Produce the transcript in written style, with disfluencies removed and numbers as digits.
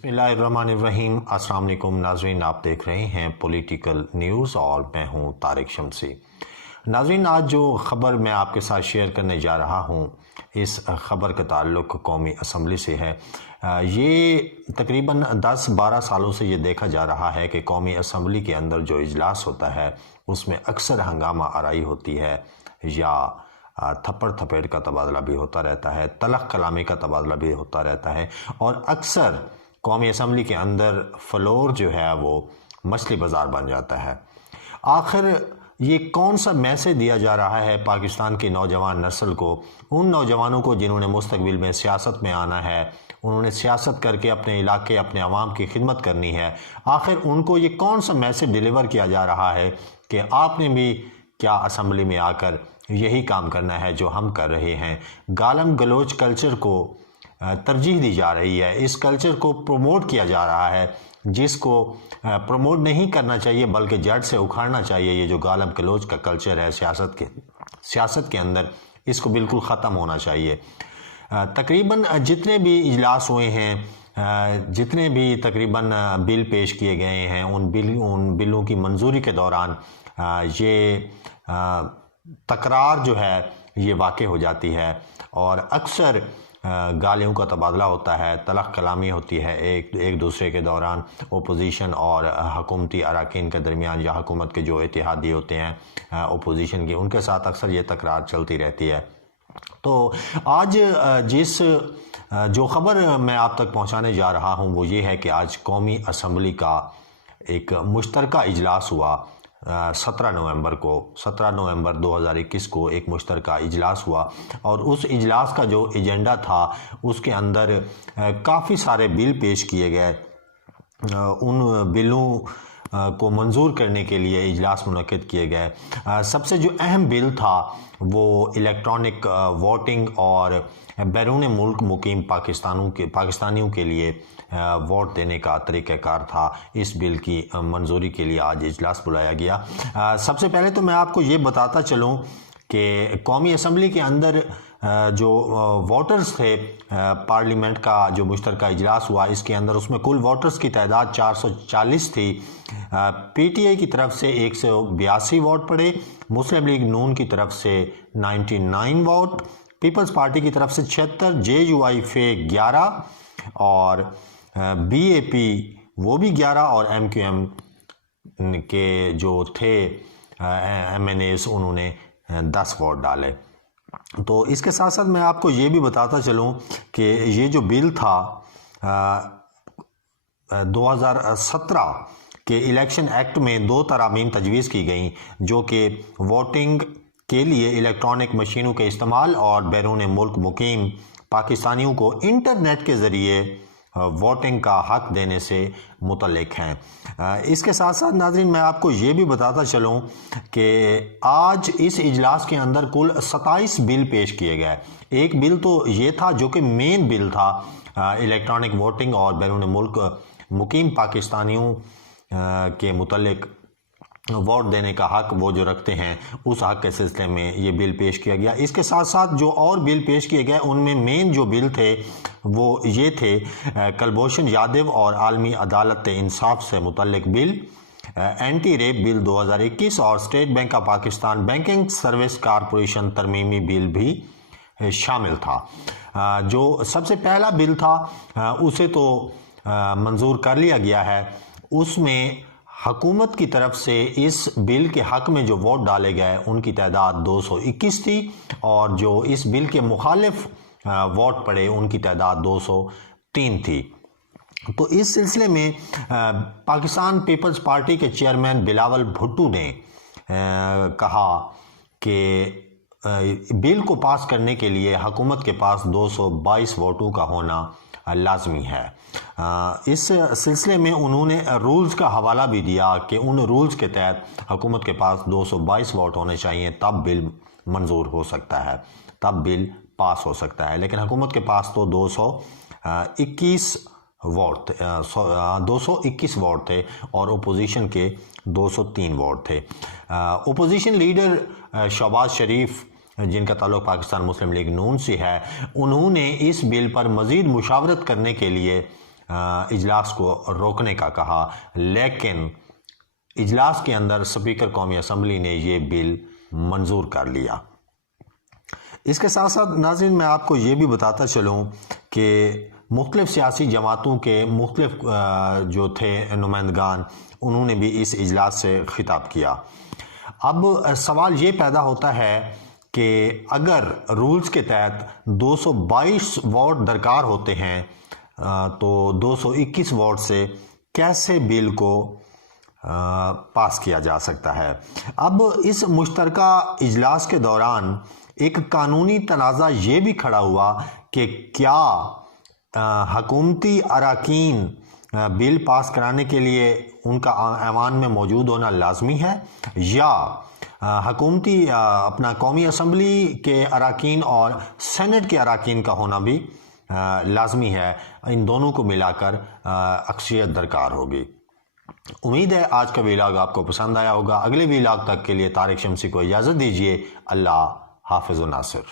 बिस्मिल्लाहिर्रहमानिर्रहीम। अस्सलाम वालेकुम नाज़रीन, आप देख रहे हैं पॉलिटिकल न्यूज़ और मैं हूं तारिक शमसी। नाज़रीन, आज जो ख़बर मैं आपके साथ शेयर करने जा रहा हूं, इस ख़बर का ताल्लुक़ कौमी असम्बली से है। ये तकरीबन 10-12 सालों से ये देखा जा रहा है कि कौमी असम्बली के अंदर जो इजलास होता है उसमें अक्सर हंगामा आराई होती है या थप्पड़ थपेड़ का तबादला भी होता रहता है, तलख़ कलामी का तबादला भी होता रहता है और अक्सर कौमी असम्बली के अंदर फ्लोर जो है वो मछली बाज़ार बन जाता है। आखिर ये कौन सा मैसेज दिया जा रहा है पाकिस्तान की नौजवान नस्ल को, उन नौजवानों को जिन्होंने मुस्तकबिल में सियासत में आना है, उन्होंने सियासत करके अपने इलाके अपने अवाम की खिदमत करनी है। आखिर उनको ये कौन सा मैसेज डिलीवर किया जा रहा है कि आपने भी क्या असम्बली में आकर यही काम करना है जो हम कर रहे हैं। गालम गलोच कल्चर को तरजीह दी जा रही है, इस कल्चर को प्रमोट किया जा रहा है जिसको प्रमोट नहीं करना चाहिए बल्कि जड़ से उखाड़ना चाहिए। ये जो गालम गलोच का कल्चर है सियासत के अंदर, इसको बिल्कुल ख़त्म होना चाहिए। तकरीबन जितने भी इजलास हुए हैं, जितने भी तकरीबन बिल पेश किए गए हैं, उन बिलों की मंजूरी के दौरान ये तकरार जो है ये वाक़ हो जाती है और अक्सर गालियों का तबादला होता है, तलख़ कलामी होती है एक दूसरे के दौरान। ओपोजिशन और हुकूमती अरकान के दरमियान या हुकूमत के जो इत्तेहादी होते हैं ओपोजिशन के, उनके साथ अक्सर ये तकरार चलती रहती है। तो आज जो ख़बर मैं आप तक पहुंचाने जा रहा हूं वो ये है कि आज कौमी असम्बली का एक मुश्तरका इजलास हुआ। 17 नवंबर 2021 को एक मुश्तरका इजलास हुआ और उस इजलास का जो एजेंडा था उसके अंदर काफ़ी सारे बिल पेश किए गए। उन बिलों को मंजूर करने के लिए इजलास मुनक्किद किए गए। सबसे जो अहम बिल था वो इलेक्ट्रॉनिक वोटिंग और बैरून मुल्क मुकीम पाकिस्तानियों के लिए वोट देने का तरीक़ाकार था। इस बिल की मंजूरी के लिए आज इजलास बुलाया गया। सबसे पहले तो मैं आपको ये बताता चलूँ कि कौमी असम्बली के अंदर जो वोटर्स थे, पार्लियामेंट का जो मुश्तरका इजलास हुआ इसके अंदर, उसमें कुल वोटर्स की तादाद 440 थी। पीटीआई की तरफ से 182 वोट पड़े, मुस्लिम लीग नून की तरफ से 99 वोट, पीपल्स पार्टी की तरफ से 76, JUI-FE 11 और BAP वो भी 11 और MQM के जो थे MNAs उन्होंने 10 वोट डाले। तो इसके साथ साथ मैं आपको ये भी बताता चलूँ कि ये जो बिल था 2017 के इलेक्शन एक्ट में 2 तरामीम तजवीज़ की गई जो कि वोटिंग के लिए इलेक्ट्रॉनिक मशीनों के इस्तेमाल और बैरून मुल्क मुकीम पाकिस्तानियों को इंटरनेट के ज़रिए वोटिंग का हक देने से मुतल्लिक हैं। इसके साथ साथ नाज़रीन मैं आपको ये भी बताता चलूँ कि आज इस इजलास के अंदर कुल 27 बिल पेश किए गए। एक बिल तो ये था जो कि मेन बिल था, इलेक्ट्रॉनिक वोटिंग और बैरून मुल्क मुकीम पाकिस्तानियों के मुतल्लिक वोट देने का हक वो जो रखते हैं उस हक के सिलसिले में ये बिल पेश किया गया। इसके साथ साथ जो और बिल पेश किए गए उनमें मेन जो बिल थे वो ये थे कुलभूषण यादव और आलमी अदालत इंसाफ से मुतल्लिक बिल, एंटी रेप बिल 2021 और state bank of Pakistan banking service corporation तरमीमी बिल भी शामिल था। जो सबसे पहला बिल था उसे तो मंजूर कर लिया गया है। उसमें हुकूमत की तरफ से इस बिल के हक में जो वोट डाले गए उनकी तादाद 221 थी और जो इस बिल के मुखालिफ वोट पड़े उनकी तादाद 203 थी। तो इस सिलसिले में पाकिस्तान पीपल्स पार्टी के चेयरमैन बिलावल भुट्टो ने कहा कि बिल को पास करने के लिए हुकूमत के पास 222 वोटों का होना लाजमी है। इस सिलसिले में उन्होंने रूल्स का हवाला भी दिया कि उन रूल्स के तहत हुकूमत के पास 222 वोट होने चाहिए तब बिल मंजूर हो सकता है, तब बिल पास हो सकता है। लेकिन हुकूमत के पास तो 221 वोट थे और ओपोजिशन के 203 वोट थे। ओपोजिशन लीडर शहबाज शरीफ जिनका ताल्लुक पाकिस्तान मुस्लिम लीग नून से है, उन्होंने इस बिल पर मज़ीद मुशावरत करने के लिए इजलास को रोकने का कहा, लेकिन इजलास के अंदर स्पीकर कौमी असम्बली ने ये बिल मंजूर कर लिया। इसके साथ साथ नाज़रीन मैं आपको ये भी बताता चलूँ कि मुख्तलिफ सियासी जमातों के मुख्तलिफ जो थे नुमाइंदगान, उन्होंने भी इस इजलास से खिताब किया। अब सवाल ये पैदा होता है कि अगर रूल्स के तहत 222 वोट दरकार होते हैं तो 221 वोट से कैसे बिल को पास किया जा सकता है। अब इस मुश्तरका इजलास के दौरान एक कानूनी तनाज़ा ये भी खड़ा हुआ कि क्या हकूमती अरकान बिल पास कराने के लिए उनका ऐवान में मौजूद होना लाजमी है, या हकूमती अपना कौमी असम्बली के अरकान और सेनेट के अरकान का होना भी लाजमी है। इन दोनों को मिलाकर अक्सरियत दरकार होगी। उम्मीद है आज का व्लॉग आपको पसंद आया होगा। अगले व्लॉग तक के लिए तारिक शमसी को इजाज़त दीजिए। अल्लाह हाफ़िज़ व नासिर।